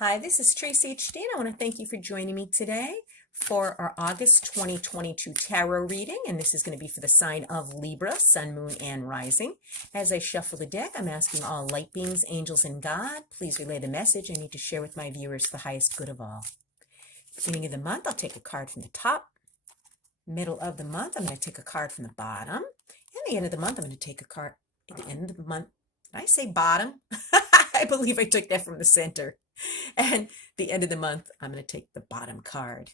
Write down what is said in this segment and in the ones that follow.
Hi, this is Tracy HD, and I want to thank you for joining me today for our August 2022 tarot reading, and this is going to be for the sign of Libra, Sun, Moon, and Rising. As I shuffle the deck, I'm asking all light beings, angels, and God, please relay the message I need to share with my viewers for the highest good of all. Beginning of the month, I'll take a card from the top. Middle of the month, I'm going to take a card from the bottom. And the end of the month, I'm going to take a card at the end of the month. Did I say bottom? I believe I took that from the center. And the end of the month, I'm going to take the bottom card.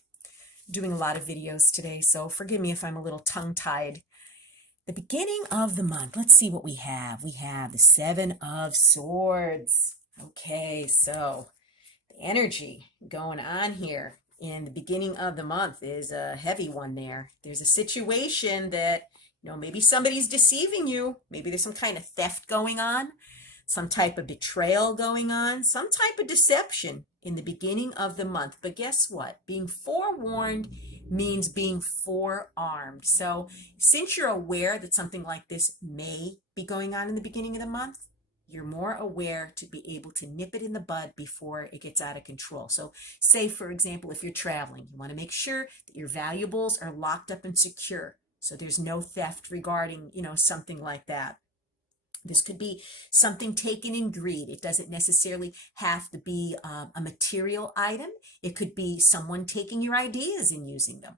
Doing a lot of videos today, so forgive me if I'm a little tongue-tied. The beginning of the month, let's see what we have. We have the Seven of Swords. Okay, so the energy going on here in the beginning of the month is a heavy one there. There's a situation that, maybe somebody's deceiving you. Maybe there's some kind of theft going on, some type of betrayal going on, some type of deception in the beginning of the month. But guess what? Being forewarned means being forearmed. So since you're aware that something like this may be going on in the beginning of the month, you're more aware to be able to nip it in the bud before it gets out of control. So say, for example, if you're traveling, you want to make sure that your valuables are locked up and secure. So there's no theft regarding, something like that. This could be something taken in greed. It doesn't necessarily have to be a material item. It could be someone taking your ideas and using them.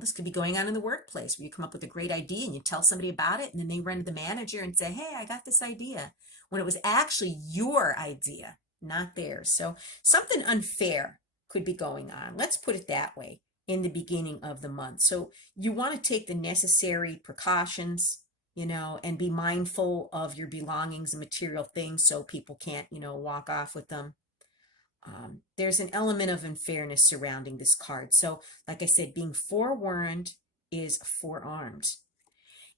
This could be going on in the workplace where you come up with a great idea and you tell somebody about it, and then they run to the manager and say, hey, I got this idea, when it was actually your idea, not theirs. So something unfair could be going on. Let's put it that way in the beginning of the month. So you want to take the necessary precautions, and be mindful of your belongings and material things so people can't, walk off with them. There's an element of unfairness surrounding this card. So, like I said, being forewarned is forearmed.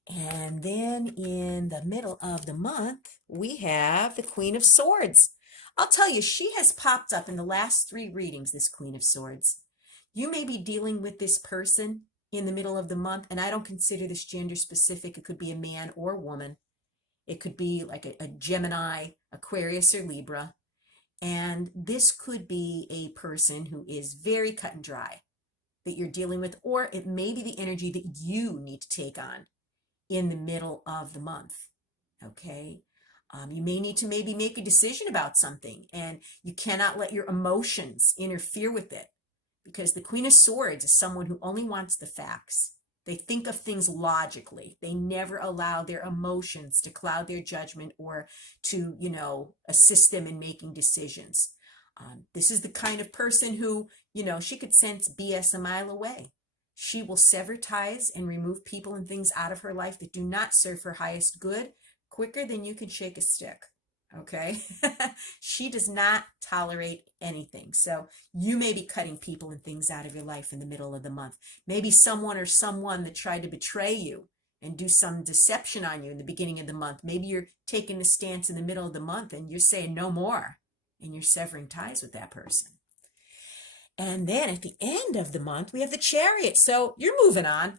And then in the middle of the month, we have the Queen of Swords. I'll tell you, she has popped up in the last 3 readings, this Queen of Swords. You may be dealing with this person in the middle of the month, and I don't consider this gender specific. It could be a man or woman. It could be like a Gemini, Aquarius, or Libra. And this could be a person who is very cut and dry that you're dealing with, or it may be the energy that you need to take on in the middle of the month. Okay? You may need to maybe make a decision about something, and you cannot let your emotions interfere with it. Because the Queen of Swords is someone who only wants the facts. They think of things logically. They never allow their emotions to cloud their judgment or to, assist them in making decisions. This is the kind of person who, she could sense BS a mile away. She will sever ties and remove people and things out of her life that do not serve her highest good quicker than you can shake a stick. Okay. She does not tolerate anything. So you may be cutting people and things out of your life in the middle of the month. Maybe someone or someone that tried to betray you and do some deception on you in the beginning of the month. Maybe you're taking a stance in the middle of the month and you're saying no more, and you're severing ties with that person. And then at the end of the month, we have the Chariot. So you're moving on.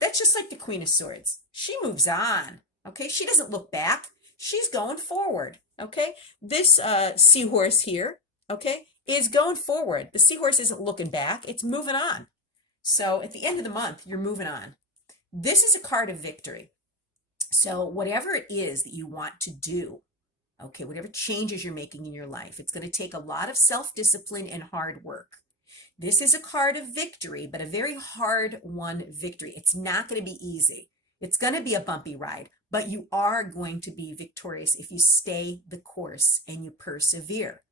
That's just like the Queen of Swords. She moves on. Okay. She doesn't look back. She's going forward, okay? This seahorse here, okay, is going forward. The seahorse isn't looking back. It's moving on. So at the end of the month, you're moving on. This is a card of victory. So whatever it is that you want to do, okay, whatever changes you're making in your life, it's going to take a lot of self-discipline and hard work. This is a card of victory, but a very hard-won victory. It's not going to be easy. It's going to be a bumpy ride, but you are going to be victorious if you stay the course and you persevere.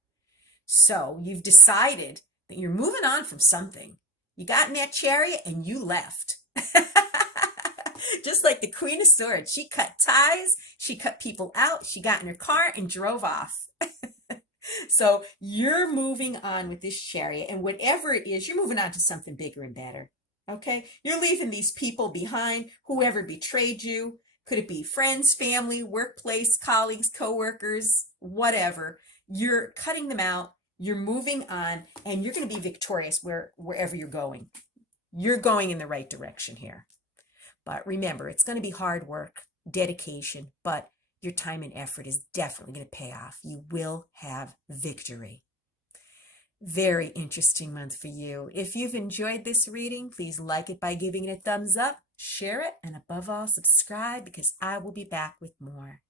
So you've decided that you're moving on from something. You got in that Chariot and you left. Just like the Queen of Swords, she cut ties, she cut people out, she got in her car and drove off. So you're moving on with this Chariot, and whatever it is, you're moving on to something bigger and better. Okay, you're leaving these people behind, whoever betrayed you. Could it be friends, family, workplace, colleagues, coworkers, whatever? You're cutting them out, you're moving on, and you're going to be victorious wherever you're going. You're going in the right direction here. But remember, it's going to be hard work, dedication, but your time and effort is definitely going to pay off. You will have victory. Very interesting month for you. If you've enjoyed this reading, please like it by giving it a thumbs up, share it, and above all, subscribe because I will be back with more.